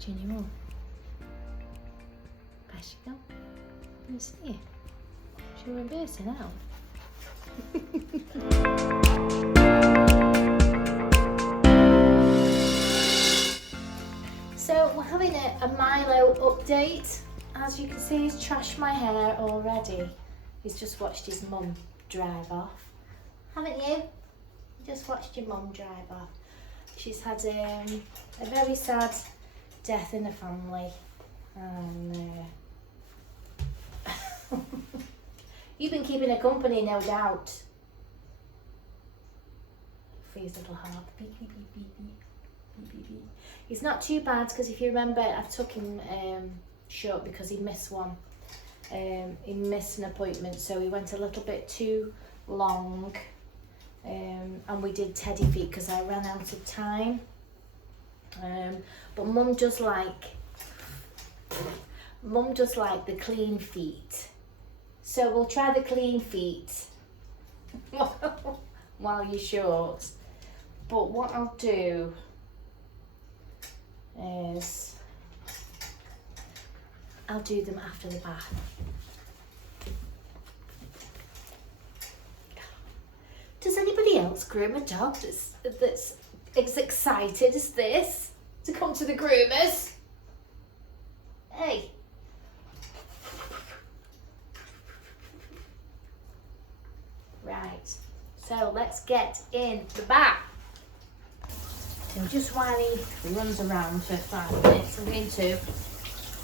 watching your mum. There she go. Can you see it? She'll reverse it now. So we're having a Milo update. As you can see, he's trashed my hair already. He's just watched his mum drive off. Haven't you? You just watched your mum drive off. She's had a very sad death in the family. And you've been keeping her company, no doubt. For his little heart. Beep, beep, beep, beep, beep. Beep, beep, beep. He's not too bad because if you remember, I took him short because he missed one. He missed an appointment, so he went a little bit too long. And we did teddy feet because I ran out of time. But Mum does like the clean feet. So we'll try the clean feet while you're short. But what I'll do is I'll do them after the bath. Does anybody else groom a dog that's as excited as this to come to the groomers? Hey. Right, so let's get in the bath. So just while he runs around for 5 minutes, I'm going to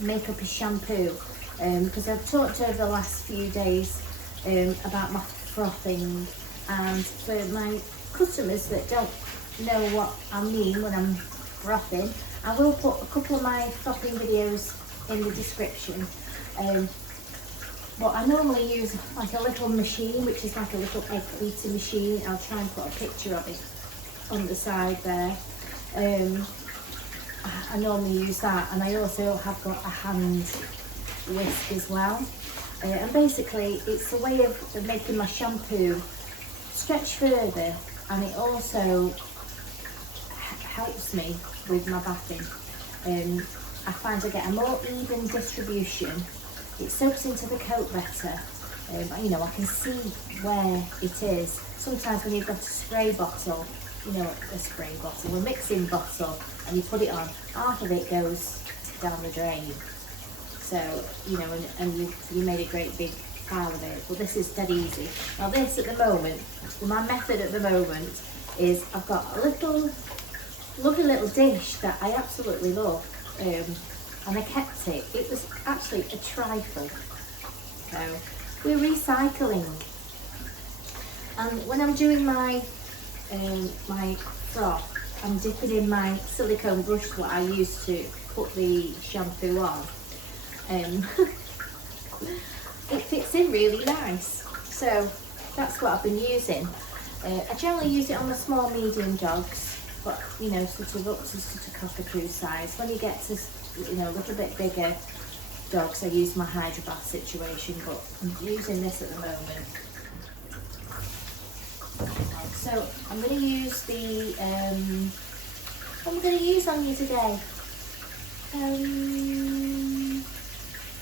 make up his shampoo because I've talked over the last few days about my frothing, and for my customers that don't know what I mean when I'm frothing, I will put a couple of my frothing videos in the description. But I normally use like a little machine, which is like a little egg beater machine. I'll try and put a picture of it on the side there. I normally use that, and I also have got a hand whisk as well. And basically it's a way of making my shampoo stretch further, and it also helps me with my bathing. I find I get a more even distribution. It soaks into the coat better. You know, I can see where it is. Sometimes when you've got a spray bottle, you know, a mixing bottle, and you put it on, half of it goes down the drain. So, you know, and you made a great big pile of it. But this is dead easy. Now this at the moment, my method at the moment is I've got a lovely little dish that I absolutely love. And I kept it. It was actually a trifle. So we're recycling. And when I'm doing my froth, I'm dipping in my silicone brush that I used to put the shampoo on. It fits in really nice. So that's what I've been using. I generally use it on the small medium dogs, but you know, sort of up to sort of cockapoo size. When you get to, you know, a little bit bigger dogs, I use my hydro bath situation, but I'm using this at the moment. So I'm going to use the, what am I going to use on you today?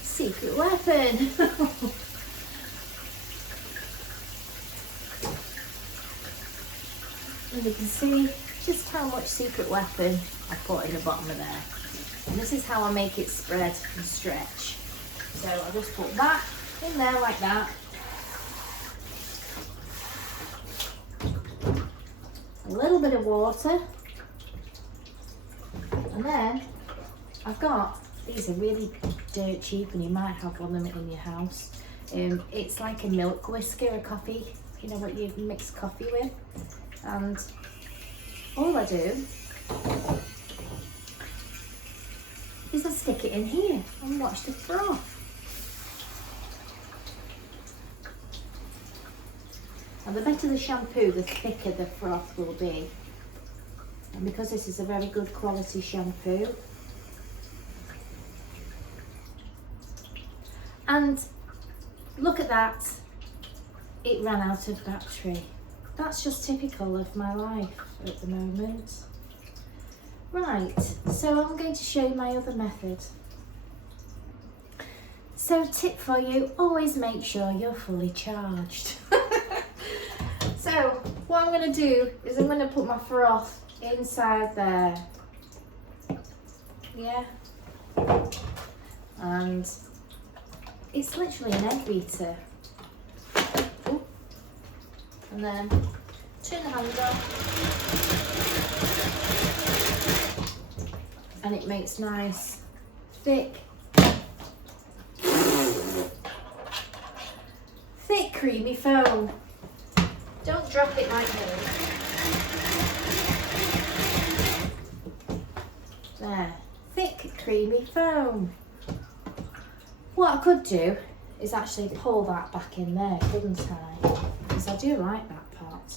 Secret weapon. And you can see just how much secret weapon I put in the bottom of there. And this is how I make it spread and stretch. So I'll just put that in there like that. A little bit of water. And then I've got, these are really dirt cheap and you might have one of them in your house. It's like a milk whisker, a coffee, you know what you mix coffee with. And all I do is I stick it in here and watch the froth. And the better the shampoo, the thicker the froth will be. And because this is a very good quality shampoo. And look at that, it ran out of battery. That's just typical of my life at the moment. Right, so I'm going to show you my other method. So tip for you, always make sure you're fully charged. So what I'm going to do is I'm going to put my froth inside there. Yeah. And it's literally an egg beater. Ooh. And then turn the handle. And it makes nice, thick, creamy foam. Don't drop it like this. There, thick, creamy foam. What I could do is actually pull that back in there, couldn't I? Because I do like that part.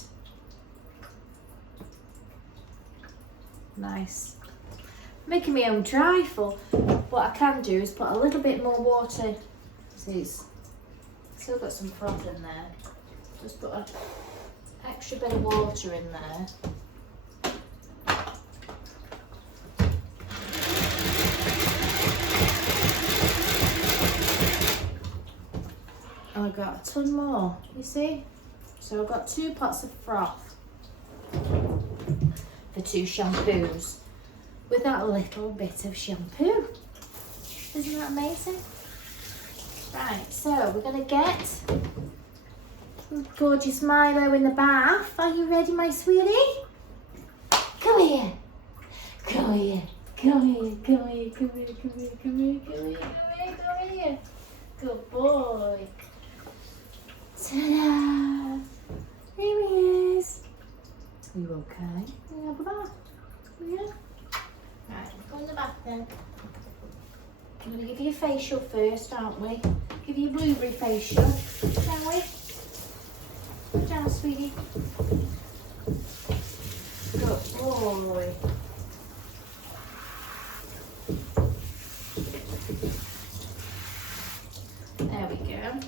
Nice. Making my own trifle. What I can do is put a little bit more water. See, it's still got some froth in there. Just put an extra bit of water in there. And I've got a ton more, you see? So I've got 2 pots of froth for 2 shampoos with that little bit of shampoo. Isn't that amazing? Right, so we're going to get gorgeous Milo in the bath. Are you ready, my sweetie? Come here. Come here. Come here. Come here. Come here. Come here. Come here. Come here. Come here. Good boy. Ta-da! Here he is. Are you okay? Can you have a bath? Yeah? Right, go in the bath then. I'm going to give you a facial first, aren't we? Give you a blueberry facial, shall we? Sit down, sweetie. Good boy. There we go.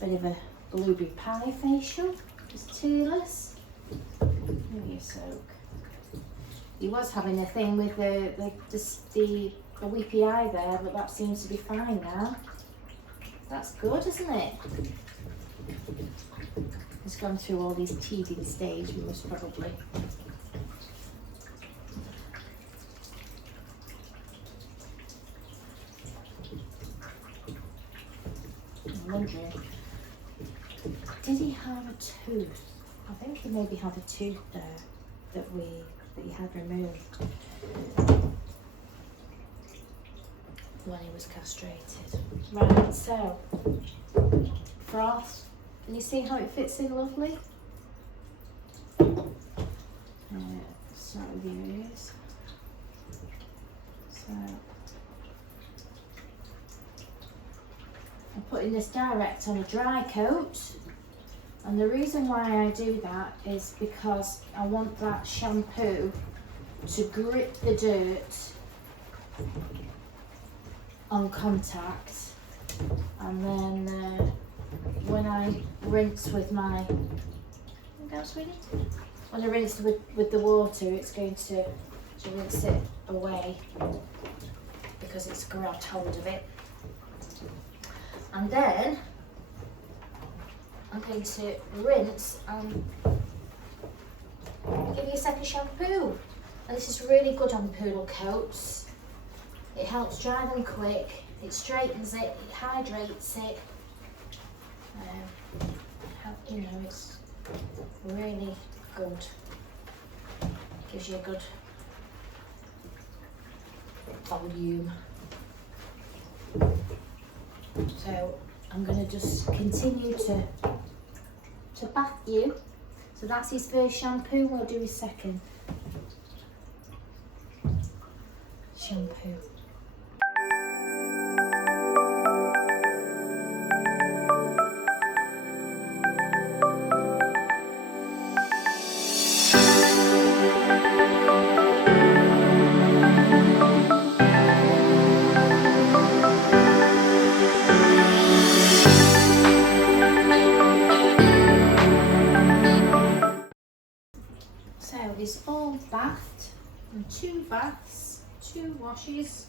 Bit of a blueberry pie facial, just tearless. Maybe a soak. He was having a thing with the weepy eye there, but that seems to be fine now. That's good, isn't it? He's gone through all these teething stage, most probably. I'm wondering, did he have a tooth? I think he maybe had a tooth there that he had removed when he was castrated. Right, so froth. Can you see how it fits in lovely? Start with your ears. So I'm putting this direct on a dry coat. And the reason why I do that is because I want that shampoo to grip the dirt on contact, and then when I rinse with my, go sweetie? When I rinse with the water, it's going to rinse it away because it's grabbed hold of it. And then I'm going to rinse and give you a second shampoo. And this is really good on poodle coats. It helps dry them quick, it straightens it, it hydrates it. You know, it's really good. Gives you a good volume. So I'm going to just continue to bath you. So that's his first shampoo. We'll do his second shampoo. And 2 baths, 2 washes.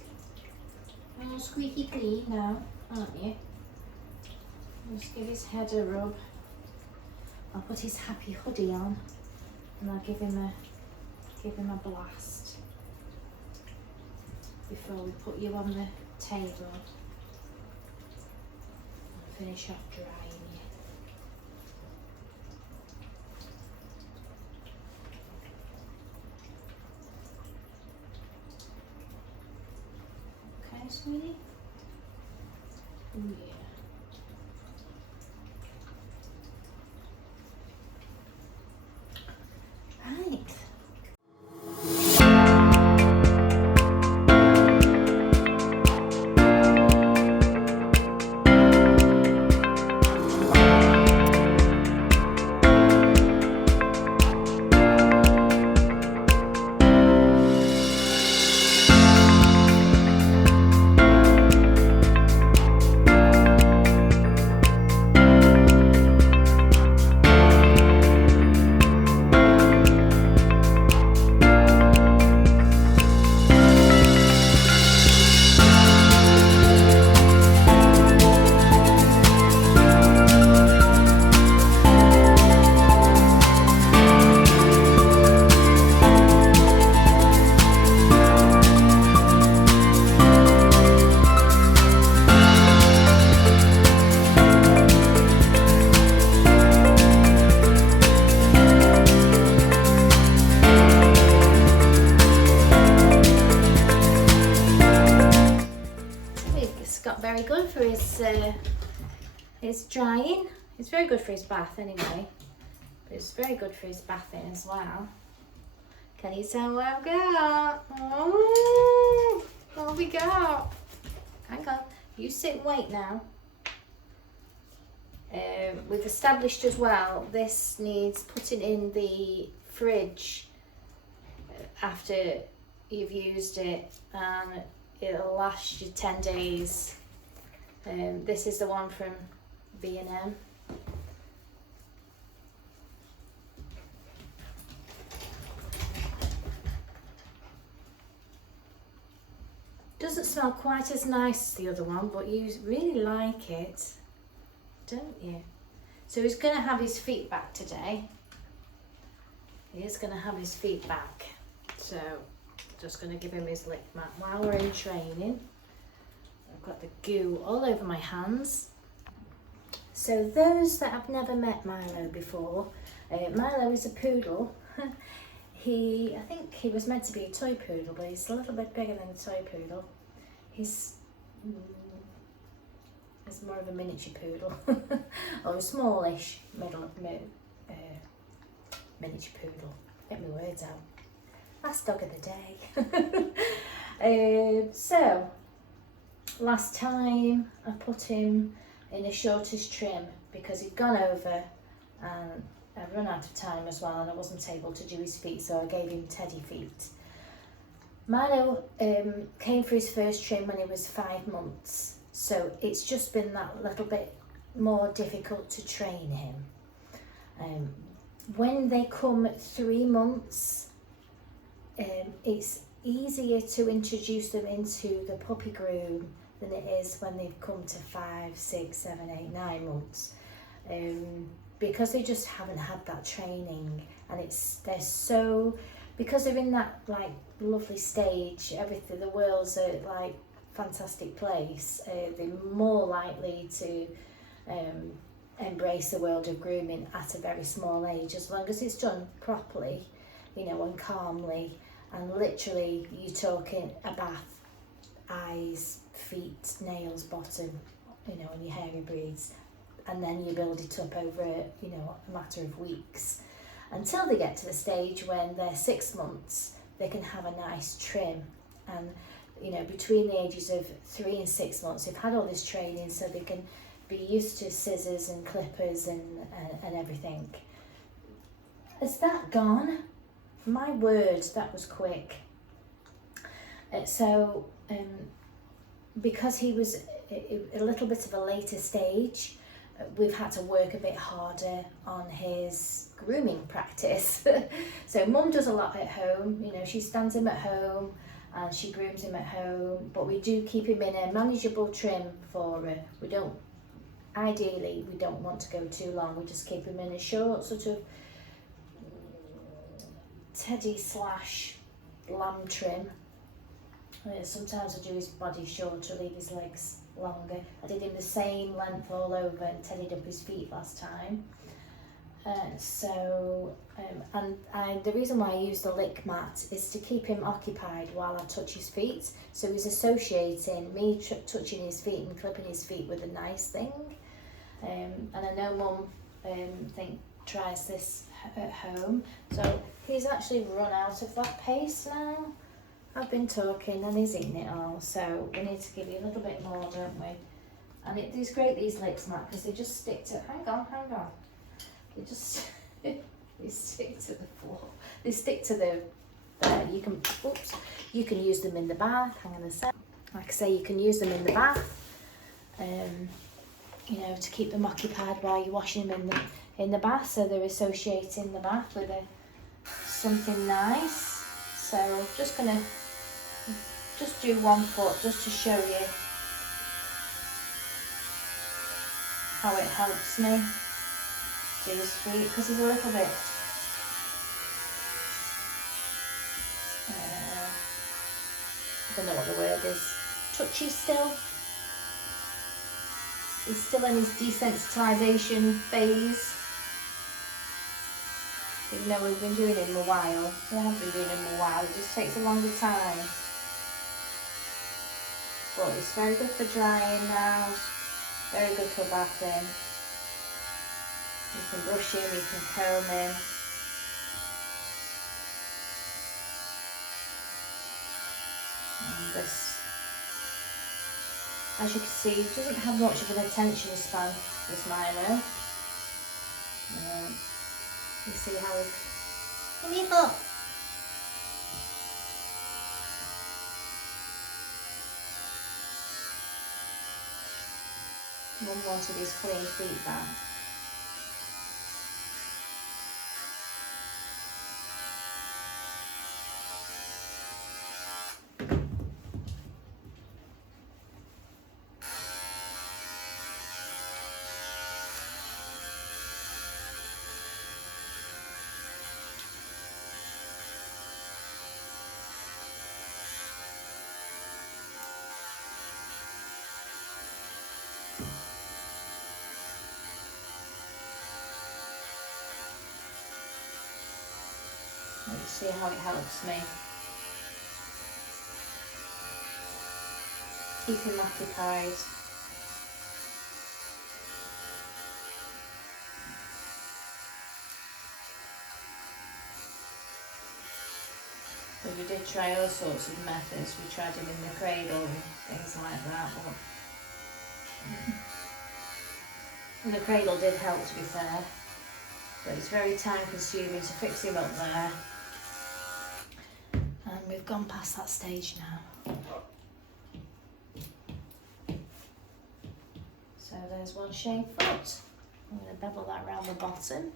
All squeaky clean now, aren't you? Just give his head a rub. I'll put his happy hoodie on and I'll give him a blast before we put you on the table and finish off drying you. Okay, sweetie? Yeah. Right. Very good for his drying. It's very good for his bath anyway, but it's very good for his bathing as well. Can you tell what I've got? Oh, what have we got? Hang on, you sit and wait now. We've established as well, this needs putting in the fridge after you've used it, and it'll last you 10 days. This is the one from B&M. Doesn't smell quite as nice as the other one, but you really like it, don't you? So he's going to have his feet back today. He is going to have his feet back. So just going to give him his lick mat while we're in training. I've got the goo all over my hands. So those that have never met Milo before, Milo is a poodle. I think he was meant to be a toy poodle, but he's a little bit bigger than a toy poodle. He's more of a miniature poodle, or a smallish miniature poodle. Get my words out. Last dog of the day. So last time I put him in the shortest trim because he'd gone over and I'd run out of time as well, and I wasn't able to do his feet, so I gave him teddy feet. Milo came for his first trim when he was 5 months, so it's just been that little bit more difficult to train him. When they come at 3 months, it's easier to introduce them into the puppy groom than it is when they've come to 5, 6, 7, 8, 9 months, because they just haven't had that training, and they're so, because they're in that like lovely stage, everything, the world's a like fantastic place, they're more likely to embrace the world of grooming at a very small age, as long as it's done properly, you know, and calmly, and literally you're talking a bath, eyes, feet, nails, bottom, you know, and your hairy breeds, and then you build it up over, you know, a matter of weeks, until they get to the stage when they're 6 months, they can have a nice trim. And, you know, between the ages of 3 and 6 months, they've had all this training, so they can be used to scissors and clippers and everything. Is that gone? My word, that was quick. Because he was a little bit of a later stage, we've had to work a bit harder on his grooming practice. So Mum does a lot at home, you know, she stands him at home and she grooms him at home, but we do keep him in a manageable trim for her. Ideally we don't want to go too long, we just keep him in a short sort of teddy slash lamb trim. Sometimes I do his body short to leave his legs longer. I did him the same length all over and teddied up his feet last time. The reason why I use the lick mat is to keep him occupied while I touch his feet. So he's associating me touching his feet and clipping his feet with a nice thing. And I know Mum tries this at home. So he's actually run out of that paste now. I've been talking and he's eating it all, so we need to give you a little bit more, don't we? And it's great, these licks, Matt, because they just stick to, hang on. They just, they stick to the floor. They stick to the, you can use them in the bath, hang on a sec. Like I say, you can use them in the bath, you know, to keep them occupied while you're washing them in the bath, so they're associating the bath with something nice. So I'm just gonna do one foot just to show you how it helps me do his feet, because he's a little bit I don't know what the word is, touchy still. He's still in his desensitisation phase. Even though we've been doing it a while, we have been doing it a while, it just takes a longer time. But it's very good for drying now, very good for bathing. You can brush him, you can comb him. And this, as you can see, he doesn't have much of an attention span, this Milo. You see how come here, look. Mum wanted his clean feet back. Let's see how it helps me. Keep him occupied. But we did try all sorts of methods. We tried him in the cradle and things like that. And the cradle did help, to be fair. But it's very time consuming to fix him up there. And we've gone past that stage now. So there's one shaved foot. I'm going to bevel that around the bottom.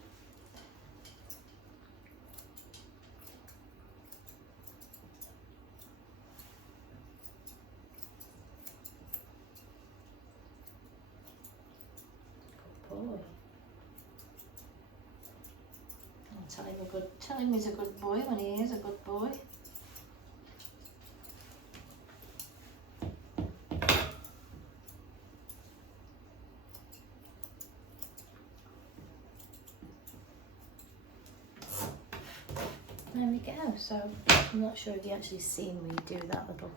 Good boy. Tell him he's a good boy when he is a good boy. There we go. So I'm not sure if you actually seen me do that little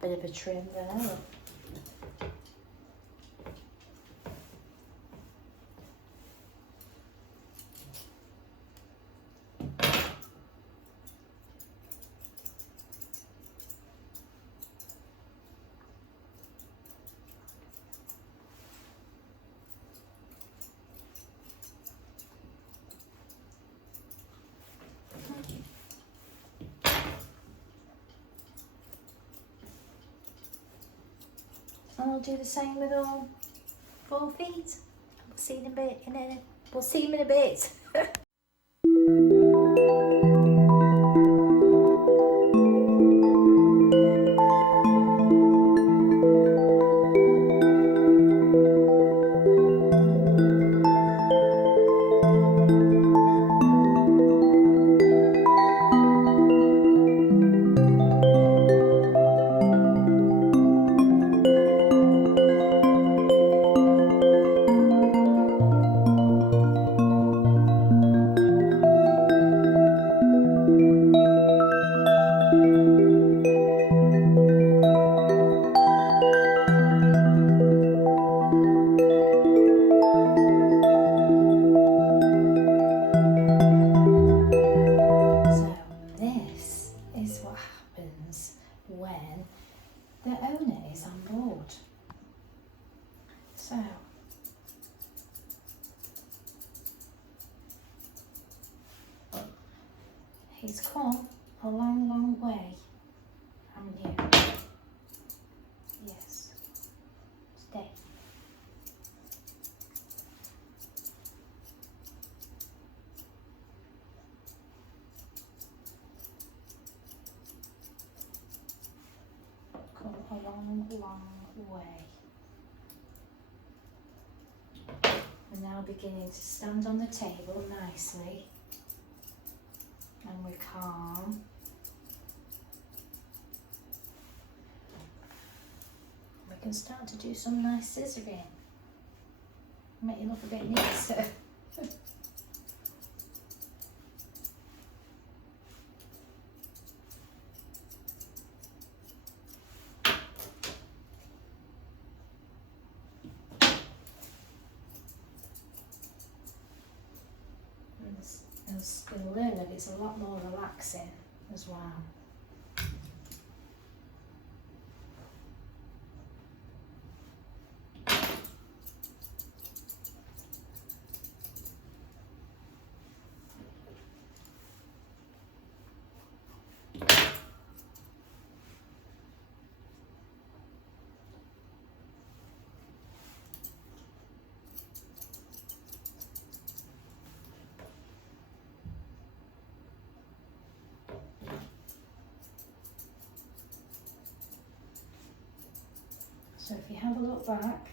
bit of a trim there. And I'll do the same with all 4 feet. See you in a bit. We'll see you in a bit. When the owner is on board. So he's come a long, long way, haven't you? Yes. Stay. Come a long, long way. We're now beginning to stand on the table nicely, and we're calm. We can start to do some nice scissoring. Make you look a bit nicer. You'll learn that it's a lot more relaxing as well. So if you have a look back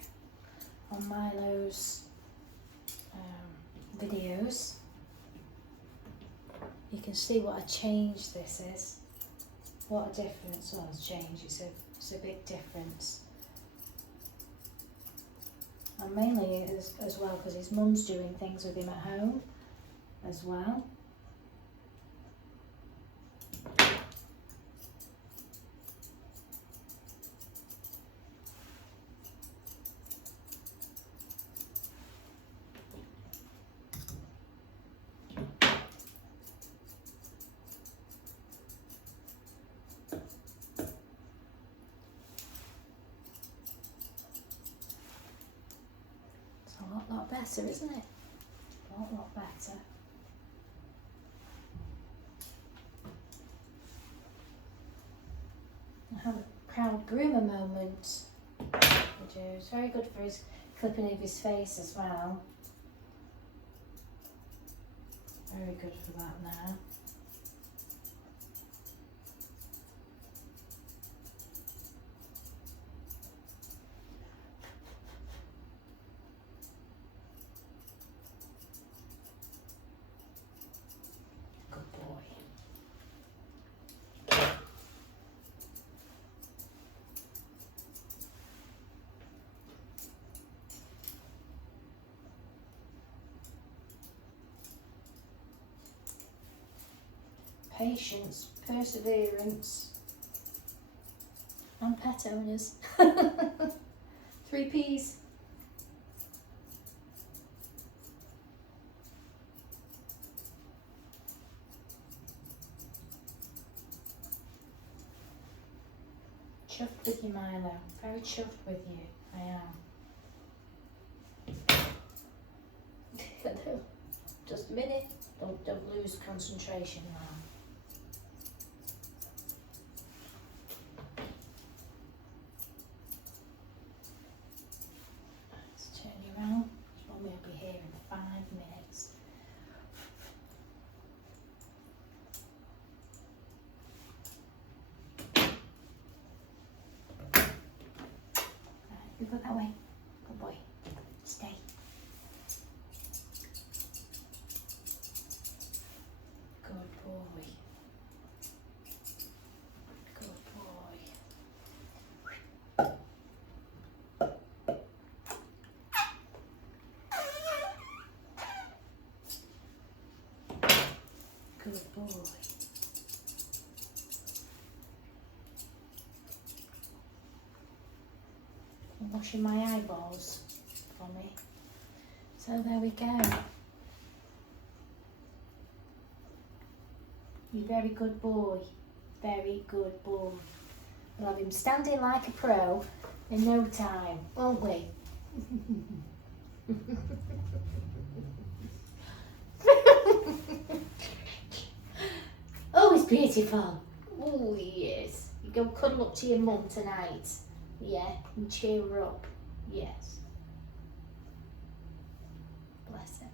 on Milo's videos, you can see what a change this is. What a difference. Well, it's change, it's a big difference. And mainly as well because his mum's doing things with him at home as well. A lot better, isn't it? A lot better. I have a proud groomer moment. We do. It's very good for his clipping of his face as well. Very good for that now. Patience, perseverance, and pet owners. 3 P's. Chuffed with you, Milo. Very chuffed with you. I am. Just a minute. Don't lose concentration now. Let's turn you around. One more minutes. Right, you go that way. Good boy. Stay. Good boy. Good boy. Good boy. I'm washing my eyeballs for me. So there we go. You're a very good boy. Very good boy. We'll have him standing like a pro in no time, won't we? Oh, it's beautiful. Oh, yes. You go cuddle up to your mum tonight. Yeah, and cheer her up. Yes. Bless him.